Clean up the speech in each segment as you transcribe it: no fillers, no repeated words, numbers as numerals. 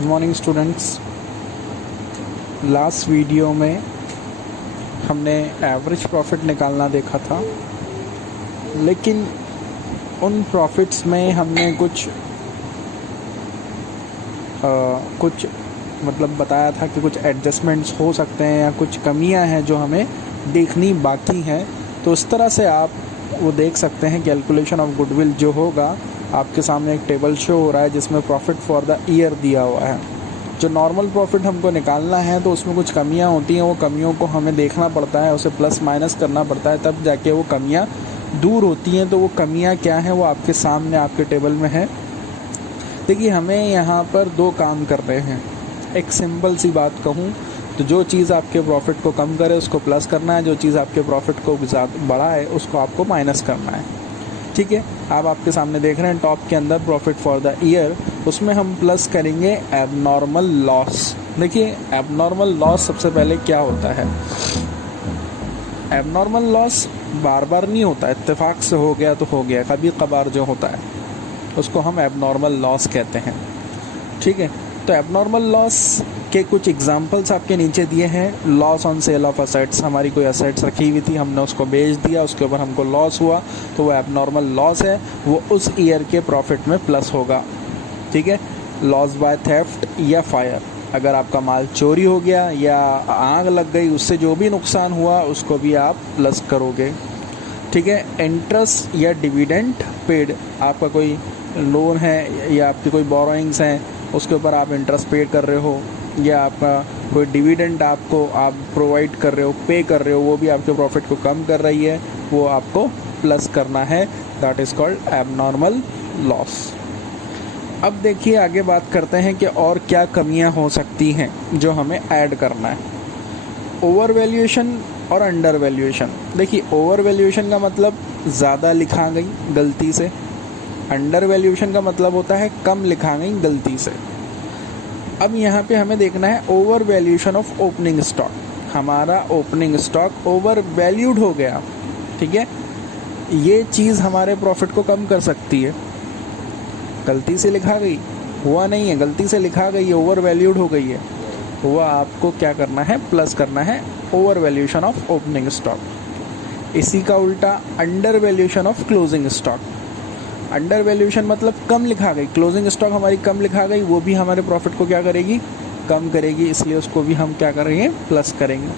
Good morning students. Last video में हमने average profit निकालना देखा था, लेकिन उन प्रॉफिट्स में हमने कुछ मतलब बताया था कि कुछ एडजस्टमेंट्स हो सकते हैं या कुछ कमियां हैं जो हमें देखनी बाकी हैं। तो इस तरह से आप वो देख सकते हैं। कैलकुलेशन ऑफ गुडविल जो होगा, आपके सामने एक टेबल शो हो रहा है जिसमें प्रॉफिट फॉर द ईयर दिया हुआ है। जो नॉर्मल प्रॉफिट हमको निकालना है तो उसमें कुछ कमियां होती हैं, वो कमियों को हमें देखना पड़ता है, उसे प्लस माइनस करना पड़ता है, तब जाके वो कमियां दूर होती हैं। तो वो कमियां क्या हैं वो आपके सामने आपके टेबल में है। देखिए, हमें यहाँ पर दो काम कर रहे हैं। एक सिंपल सी बात कहूँ तो जो चीज़ आपके प्रॉफिट को कम करे उसको प्लस करना है, जो चीज़ आपके प्रॉफिट को ज़्यादा बढ़ाए उसको आपको माइनस करना है। ठीक है, आप आपके सामने देख रहे हैं टॉप के अंदर प्रॉफिट फॉर द ईयर, उसमें हम प्लस करेंगे एबनॉर्मल लॉस। देखिए, एबनॉर्मल लॉस सबसे पहले क्या होता है। एबनॉर्मल लॉस बार बार नहीं होता, इत्तेफाक से हो गया तो हो गया। कभी कभार जो होता है उसको हम एबनॉर्मल लॉस कहते हैं। ठीक है, तो एबनॉर्मल लॉस के कुछ एग्जांपल्स आपके नीचे दिए हैं। Loss on sale of assets, हमारी कोई असेट्स रखी हुई थी, हमने उसको बेच दिया, उसके ऊपर हमको लॉस हुआ, तो वो एबनॉर्मल लॉस है, वो उस ईयर के प्रॉफिट में प्लस होगा। ठीक है, लॉस बाय थेफ्ट या फायर, अगर आपका माल चोरी हो गया या आग लग गई, उससे जो भी नुकसान हुआ उसको भी आप प्लस करोगे। ठीक है, इंटरेस्ट या डिविडेंड पेड, आपका कोई लोन है या आपकी कोई बोरोइंग्स हैं, उसके ऊपर आप इंटरेस्ट पेड कर रहे हो, या आपका कोई डिविडेंड आपको आप प्रोवाइड कर रहे हो, पे कर रहे हो, वो भी आपके प्रॉफिट को कम कर रही है, वो आपको प्लस करना है। That is called abnormal loss. अब देखिए, आगे बात करते हैं कि और क्या कमियां हो सकती हैं जो हमें ऐड करना है। ओवर वैल्यूएशन और अंडर वैल्यूएशन। देखिए, ओवर वैल्यूएशन का मतलब ज़्यादा लिखा गई गलती से, अंडर वैल्यूएशन का मतलब होता है कम लिखा गई गलती से। अब यहाँ पे हमें देखना है over valuation of opening stock. हमारा ओपनिंग स्टॉक ओवर वैल्यूड हो गया। ठीक है, ये चीज़ हमारे प्रॉफिट को कम कर सकती है। गलती से लिखा गई, हुआ नहीं है, गलती से लिखा गई है, ओवर वैल्यूड हो गई है, वह आपको क्या करना है, प्लस करना है over valuation of opening stock. इसी का उल्टा under valuation of closing stock. Under valuation मतलब कम लिखा गई, क्लोजिंग स्टॉक हमारी कम लिखा गई, वो भी हमारे प्रॉफिट को क्या करेगी, कम करेगी, इसलिए उसको भी हम क्या करेंगे, प्लस करेंगे।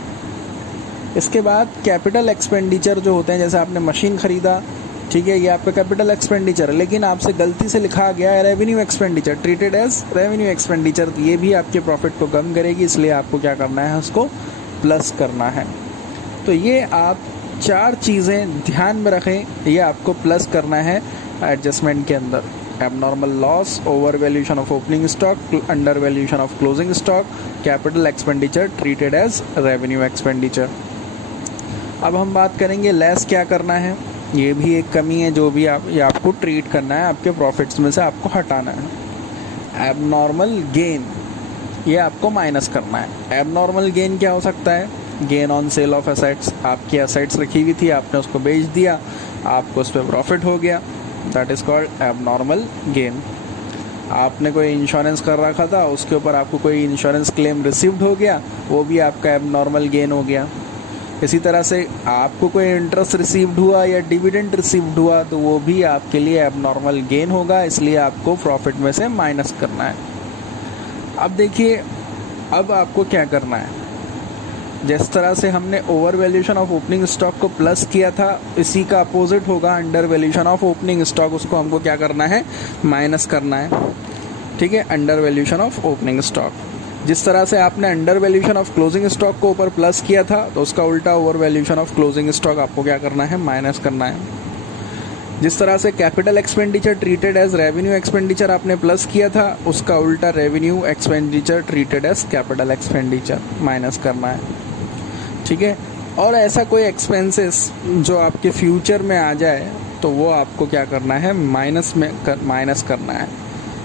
इसके बाद कैपिटल एक्सपेंडिचर जो होते हैं, जैसे आपने मशीन खरीदा, ठीक है, ये आपका कैपिटल एक्सपेंडिचर है, लेकिन आपसे गलती से लिखा गया है revenue expenditure, treated as revenue expenditure, ये भी आपके प्रॉफिट को कम करेगी, इसलिए आपको क्या करना है, उसको प्लस करना है। तो ये आप चार चीज़ें ध्यान में रखें, ये आपको प्लस करना है एडजस्टमेंट के अंदर। Abnormal loss, overvaluation of opening stock, undervaluation of closing stock, capital expenditure treated as revenue expenditure. अब हम बात करेंगे लेस क्या करना है। ये भी एक कमी है जो भी ये आपको ट्रीट करना है, आपके प्रॉफिट्स में से आपको हटाना है। एबनॉर्मल गेन, ये आपको माइनस करना है। एबनॉर्मल गेन क्या हो सकता है, gain on sale of assets, आपकी एसेट्स रखी हुई थी, आपने उसको बेच दिया, आपको उस पर प्रॉफिट हो गया, that is called abnormal gain. आपने कोई इंश्योरेंस कर रखा था, उसके ऊपर आपको कोई इंश्योरेंस क्लेम रिसीव्ड हो गया, वो भी आपका एबनॉर्मल गेन हो गया। इसी तरह से आपको कोई इंटरेस्ट रिसीव्ड हुआ या डिविडेंड रिसीव्ड हुआ, तो वो भी आपके लिए एबनॉर्मल गेन होगा, इसलिए आपको प्रॉफिट में से माइनस करना है। अब देखिए, अब आपको क्या करना है, जिस तरह से हमने over valuation of opening stock को प्लस किया था, इसी का अपोजिट होगा under valuation of opening stock, उसको हमको क्या करना है, माइनस करना है। ठीक है, under valuation of opening stock. जिस तरह से आपने under valuation of closing stock को ऊपर प्लस किया था, तो उसका उल्टा over valuation of closing stock आपको क्या करना है, माइनस करना है। जिस तरह से capital expenditure treated as revenue expenditure आपने प्लस किया था, उसका उल्टा revenue expenditure treated as capital expenditure minus करना है। ठीक है, और ऐसा कोई एक्सपेंसेस जो आपके फ्यूचर में आ जाए तो वो आपको क्या करना है, माइनस करना है।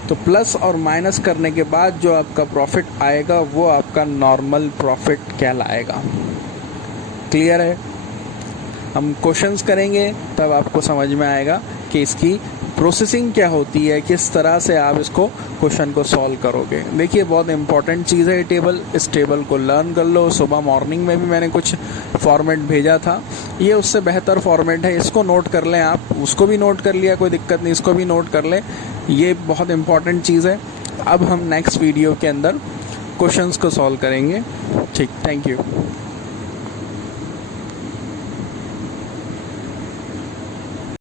तो प्लस और माइनस करने के बाद जो आपका प्रॉफिट आएगा वो आपका नॉर्मल प्रॉफिट कहलाएगा। क्लियर है? हम क्वेश्चंस करेंगे तब आपको समझ में आएगा कि इसकी प्रोसेसिंग क्या होती है, किस तरह से आप इसको क्वेश्चन को सॉल्व करोगे। देखिए बहुत इंपॉर्टेंट चीज़ है ये टेबल, इस टेबल को लर्न कर लो। सुबह मॉर्निंग में भी मैंने कुछ फॉर्मेट भेजा था, ये उससे बेहतर फॉर्मेट है, इसको नोट कर लें आप। उसको भी नोट कर लिया, कोई दिक्कत नहीं, इसको भी नोट कर लें, ये बहुत इंपॉर्टेंट चीज़ है। अब हम नेक्स्ट वीडियो के अंदर क्वेश्चंस को सॉल्व करेंगे। ठीक, थैंक यू।